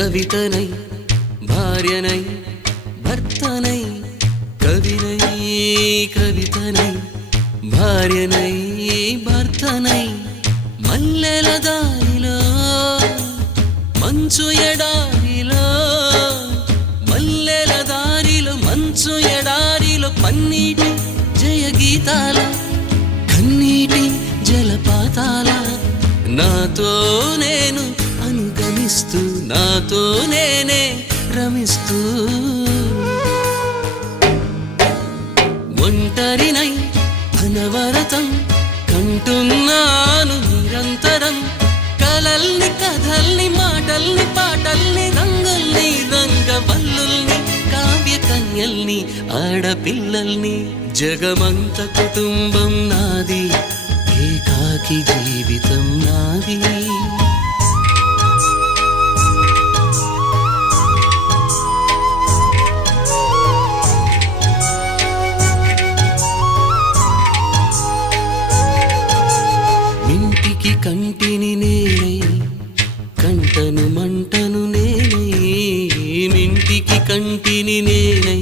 కవితనై భార్యనై భర్తనై కవినై కవితనై భార్యనై భర్తనై మల్లెల దారిలో మంచు ఎడారిలో మల్లెల దారిలో మంచు ఎడారిలో పన్నీటి జయ గీతాల కన్నీటి జలపాతాల నాతో నేను అనుగమిస్తూ నాతో నేనే రమిస్తూ ఒంటరినై అనవరతం కంటున్నాను నిరంతరం కలల్ని కథల్ని మాటల్ని పాటల్ని రంగుల్ని రంగవల్లుల్ని కావ్య కన్యల్ని ఆడపిల్లల్ని జగమంత కుటుంబం నాది ఏకాకి జీవితం నాది ఇంటికి కంటిని నేనై కంటను మంటను నేనై ఇంటికి కంటిని నేనై